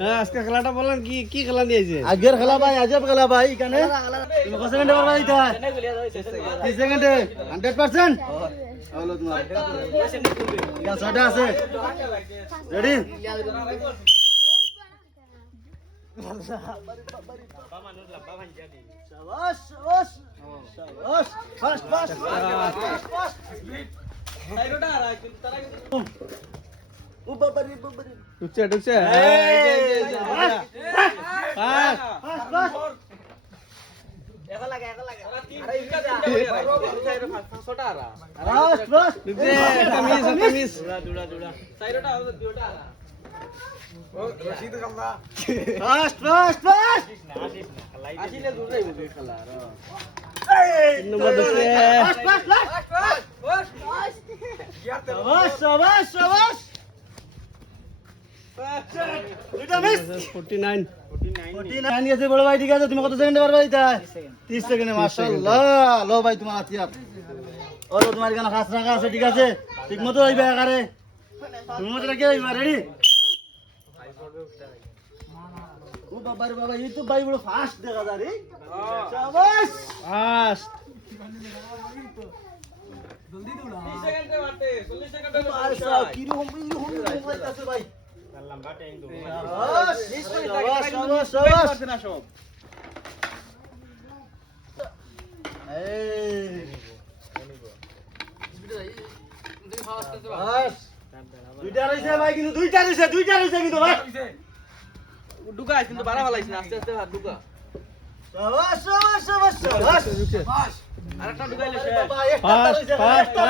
হ্যাঁ আজকে খেলাটা বলেন কি কি খেলা দিয়েছে আগের খেলা ভাই আজব খেলা ভাই এখানে তুমি কত সেকেন্ডে পারবা দিতে তিরিশ সেকেন্ডে হান্ড্রেড পার্সেন্ট হলো তোমার এখানে ছয়টা আছে রেডি শাবাশ শাবাশ শাবাশ ফাস্ট ফাস্ট ফাস্ট ও ঢুকছে ঢুকছে ফাস্ট ফাস্ট ফাস্ট ফাস্ট ঢুকছে তিন নম্বর ঢুকছে ফাস্ট ফাস্ট ফাস্ট শাবাশ শাবাশ শাবাশ দুইটা মিস ফোরটি নাইন নাইন গেছে বড় ভাই ঠিক আছে? তুমি কত সেকেন্ডে পারবে এটা তিরিশ সেকেন্ডে মাশাআল্লাহ। লো ভাই তোমার হাতিয়ার। ও তোমার এখানে খাস রাখা আছে ঠিক আছে? ঠিক মতো হইবে একারে। তুমি মতো রেখে হইবা রেডি ও বাবা রে বাবা এই তো ভাই বড় ফাস্ট দেখা যায় রে। শাবাশ ফাস্ট। দুইটা রইছে ভাই কিন্তু দুইটা রইছে দুইটা রইছে কিন্তু ভাই ঢুকাইছ কিন্তু বাড়া না? আস্তে আস্তে হাত ঢুকা আরেকটা ঢুকাইলে একটা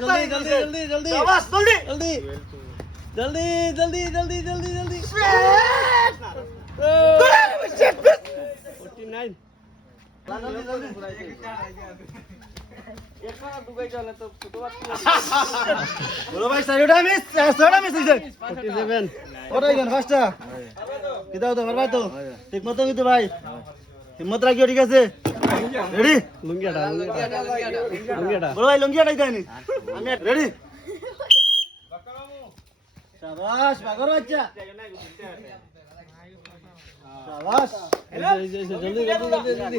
জলদি। জলদি জলদি জলদি। জলদি। জলদি। জলদি জলদি জলদি জলদি জলদি। বলো? ঠিক মতো কিন্তু ভাই। হিম্মত রাখিও ঠিক আছে? রেডি লুঙ্গিয়াটা লুঙ্গিয়াটা বড় ভাই লঙ্গি আটাই দেয়নি। আমি রেডি শাবাশ বাগর বাচ্চা শাবাশ এই যে, এই যে, এই যে, জলদি জলদি জলদি জলদি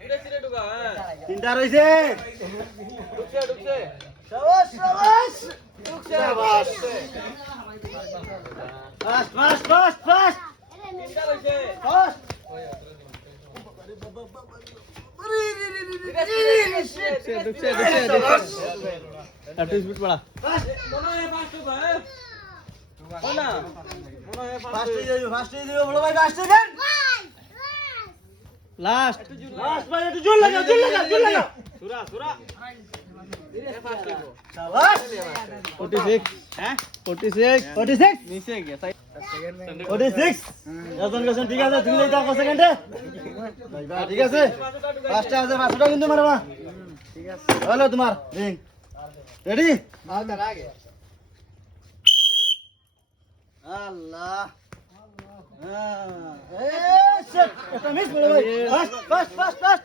এটা ছিড়ে ঢুকা হ্যাঁ তিনটা রইছে ঢুকছে ঢুকছে শাবাশ শাবাশ ঢুকছে শাবাশ ফাস্ট ফাস্ট ফাস্ট ফাস্ট তিনটা রইছে ফাস্ট ঢুকছে ঢুকছে ঢুকছে একটু স্পিড বাড়া। মনে হয় ফাস্ট হ্যাঁ হয় না মনে হয় ফাস্ট হয়ে যাবে ফাস্ট হয়ে যাবে বড় ভাই ফাস্ট হয়ে যান লাস্ট ফাস্ট ভাই একটু জোর লাগা জোর লাগা জোর লাগা সুরা সুরা এ। ফাস্ট হইব শাবাশ ফোরটি সিক্স ফোরটি সিক্স 46 নিচে গিয়া সাইড 46 এখন গেছেন ঠিক আছে। তুমি সেকেন্ডে ঠিক আছে পাঁচটা আছে পাঁচটা কিন্তু মারবা। ঠিক আছে। হলো তোমার রিং রেডি আল্লাহ একটা miss বড় ভাই। Fast, fast, fast, fast.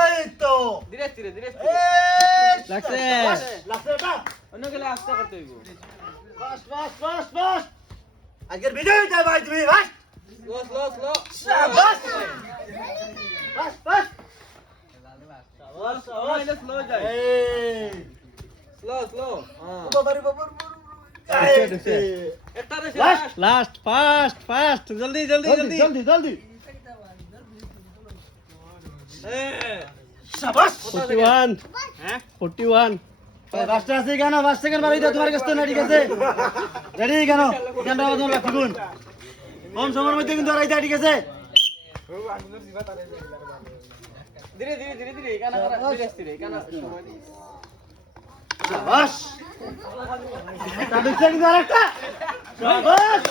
এই তো ধীরে ধীরে ধীরে লাগছে। লাগছে এটা অন্য গেলে আস্তে করতে হইব ফাস্ট ফাস্ট ফাস্ট ফাস্ট আজকের বিজয় ভাই তুমি ফাস্ট স্লো স্লো স্লো শাবাশ ফাস্ট ফাস্ট শাবাশ স্লো শাবাশ এটা স্লো যায় এই স্লো স্লো হ্যাঁ বাবারে বাবার ঢুকছে, ঢুকছে। একটা রে Last. লাস্ট ফাস্ট ফাস্ট জলদি জলদি জলদি জলদি। জলদি শাবাশ ফোরটি ওয়ান। হ্যাঁ? Forty one. আছে কেন? ফাস্ট সেকেন্ড বাড়াই দাও তোমার কাছে না ঠিক আছে রেডি কেন? কম সময়ের মধ্যে কিন্তু আর ঠিক আছে ধীরে ধীরে ধীরে ধীরে। কানা ধীরে ধীরে কানা। সময় দিই শাবাশ এটা দেখছে কিন্তু আরেকটা শাবাশ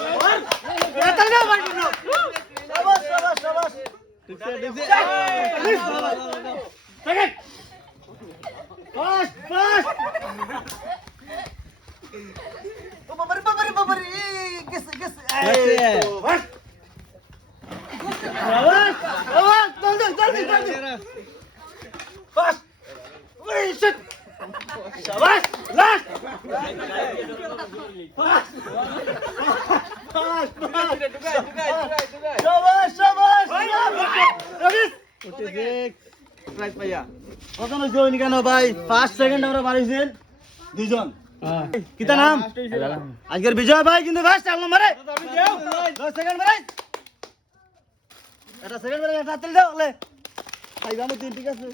এটা না ভাই কিন্তু শাবাশ শাবাশ শাবাশ ঢুকছে ঢুকছে সেকেন্ড ফাস্ট ফাস্ট ও বাবারে বাবারে বাবারে গেছে গেছে লাগছে। ফাস্ট শাবাশ শাবাশ জলদি জলদি জলদি ফাস্ট কেন ভাই ফার্স্ট সেকেন্ড কিতা নাম আজকের ভাই এটা ঠিক আছে